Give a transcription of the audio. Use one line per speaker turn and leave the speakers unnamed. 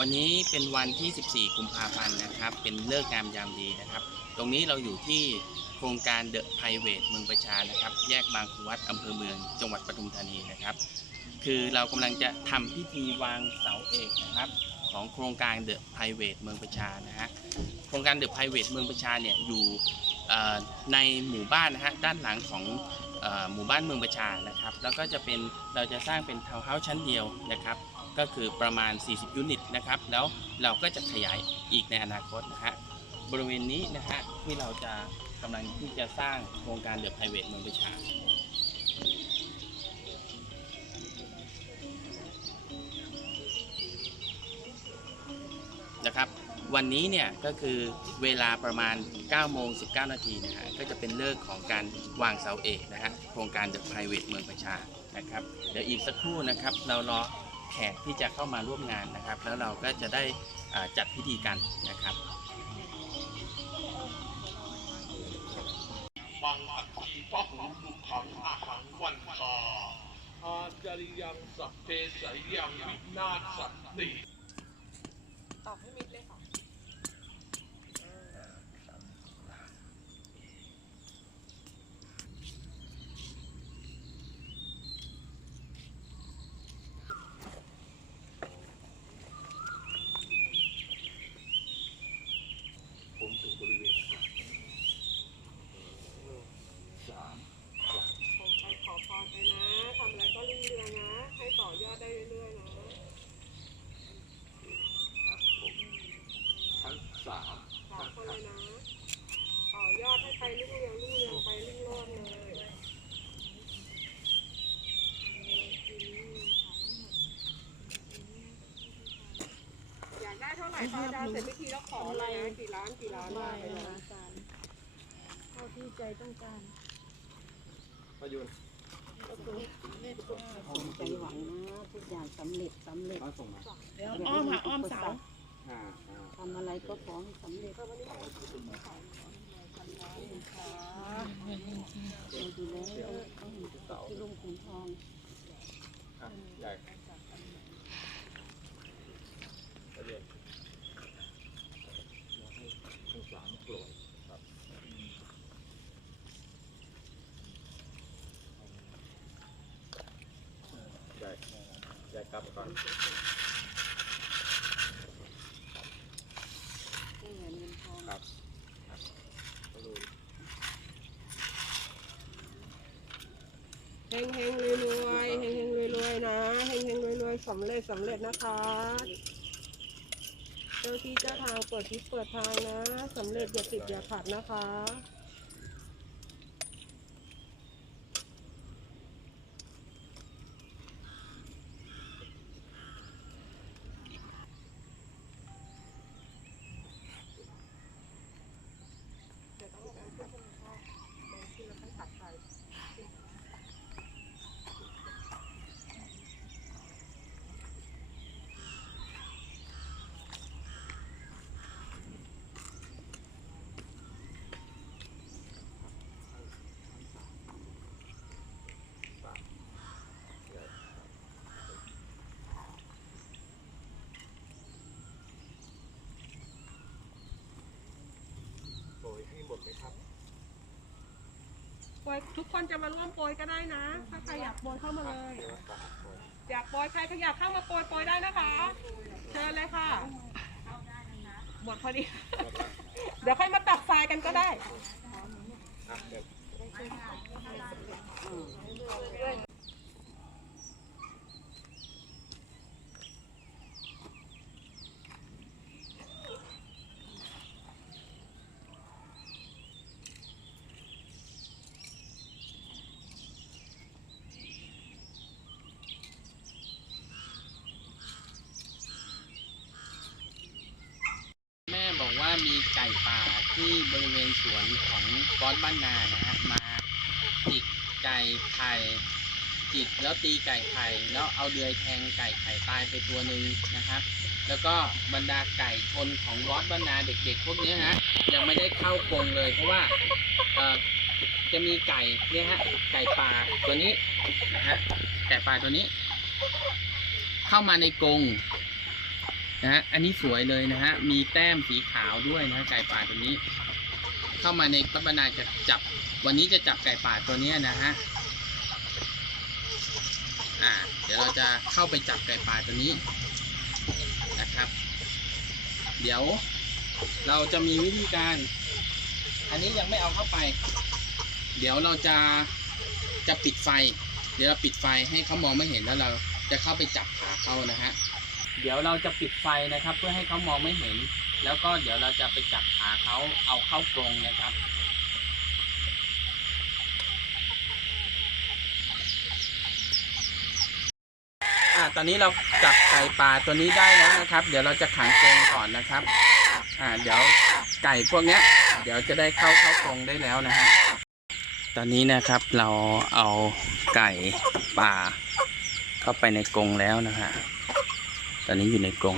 วันนี้เป็นวันที่ 14 กุมภาพันธ์นะครับ เป็นเลิกงามยามดีนะครับ ตรงนี้เราอยู่ที่โครงการเดอะไพรเวทเมืองประชานะครับ แยกบางคูวัดอำเภอเมืองจังหวัดปทุมธานีนะครับ คือเรากำลังจะทำพิธีวางเสาเอกนะครับ ของโครงการเดอะไพรเวทเมืองประชานะฮะโครงการเดอะไพรเวทเมืองประชาเนี่ยอยู่ในหมู่บ้านนะฮะด้านหลังของหมู่บ้านเมืองประชานะครับ แล้วก็จะเป็นเราจะสร้างเป็นทาวน์เฮาส์ชั้นเดียวนะครับ ก็คือประมาณ 40 ยูนิตนะครับ แล้วเราก็จะขยายอีกในอนาคตนะฮะบริเวณนี้นะฮะที่เราจะกำลังที่จะสร้างโครงการเดอะไพรเวทเมืองประชานะครับวันนี้เนี่ยก็คือเวลาประมาณ 9 โมง 19 นาทีนะฮะก็จะเป็นเลิกของการวางเสาเอกนะฮะโครงการ The Private เมืองประชานะครับ เดี๋ยวอีกสักครู่นะครับ เรารอ ขกที่จะเข้ามาร่วมงานนะครับ แล้วเราก็จะได้จัดพิธีกันนะครับ
ฟังอัคคีพหุทุกขังอาหังวันตาอาจาริยังสัพเพสยยังวินาศสันติ
ตอบให้มิดเลยค่ะ
ผมถึงบริเวณสาม
ขอไปขอพรไปนะ ทำอะไรก็รุ่งเรืองนะ ให้ต่อยอดได้เรื่อยๆนะ
ครับผมทั้งสาม
ขอคนเลยนะ ต่อยอดให้ไปรุ่งเรืองรุ่งเรืองไปรุ่งโรจน์เลยอยากได้เท่าไหร่ พระอาจารย์เสร็จพิธีแล้วขอเลยนะกี่ล้านกี่ล้านว่าไปเลย
อาจารย์เท่าที่ใจต้องการ
ประยุน
ผมใจหวังนะทุกอย่างสำเร็จสำเร็จ
มาส่งมา
เดี๋ยวอ้อมหาอ้อมเสา
อ่าอ่า
ทำอะไรก็ขอให้สำเร็จเราดูแลต้องที่ลุงขุนทอง
อะใหญ่ประเด็นทั้งสามกลุ่มครับใหญ่ใหญ่ก ลับก่อน
ให้เงินเงินทอง
ครับครับก็รู้
เฮงเฮงรวยรวยเฮงเฮงรวยรวยนะเฮงเฮงรวยรวยสำเร็จสำเร็จนะคะ เจ้าที่เจ้าทางเปิดทิศเปิดทางนะสำเร็จอย่าติดอย่าขัดนะคะ
ไหมครับ
โปรยทุกคนจะมาร่วมโปรยก็ได้นะ ถ้าใครอยากโปรยเข้ามาเลย
เดี๋ยวตัดโปรย
อยากโปรยใครก็อยากเข้ามาโปรยโปรยได้นะคะ เชิญเลยค่ะ หมดพอดี เดี๋ยวค่อยมาตักทรายกันก็ได้
อะเดี๋ยว
แามีไก่ป่าที่บริเวณสวนของบอสบ้านนานะฮะมาจิกไก่ไข่จิกแล้วตีไก่ไข่แล้วเอาเดือยแทงไก่ไข่ตายไปตัวหนึ่งนะครับ แล้วก็บรรดาไก่ชนของบอสบ้านนาเด็ก ๆ พวกนี้ฮะยังไม่ได้เข้ากรงเลย เพราะว่าจะมีไก่เนี่ยฮะไก่ป่าตัวนี้นะฮะไก่ป่าตัวนี้ เข้ามาในกรง นะฮะอันนี้สวยเลยนะฮะมีแต้มสีขาวด้วยนะฮะไก่ป่าตัวนี้ เข้ามาในกัปนาจะจับ วันนี้จะจับไก่ป่าตัวนี้นะฮะอ่า เดี๋ยวเราจะเข้าไปจับไก่ป่าตัวนี้นะครับ เดี๋ยวเราจะมีวิธีการ อันนี้ยังไม่เอาเข้าไป เดี๋ยวเราจะจะปิดไฟ เดี๋ยวเราปิดไฟให้เขามองไม่เห็นแล้วเราจะเข้าไปจับขาเขานะฮะ เดี๋ยวเราจะปิดไฟนะครับ เพื่อให้เขามองไม่เห็น แล้วก็เดี๋ยวเราจะไปจับขาเขาเอาเข้ากรงนะครับ อ่าตอนนี้เราจับไก่ป่าตัวนี้ได้แล้วนะครับ เดี๋ยวเราจะขังกรงก่อนนะครับ อ่าเดี๋ยวไก่พวกเนี้ย เดี๋ยวจะได้เข้าเข้ากรงได้แล้วนะฮะตอนนี้นะครับเราเอาไก่ป่าเข้าไปในกรงแล้วนะฮะ ตอนนี้อยู่ในกรง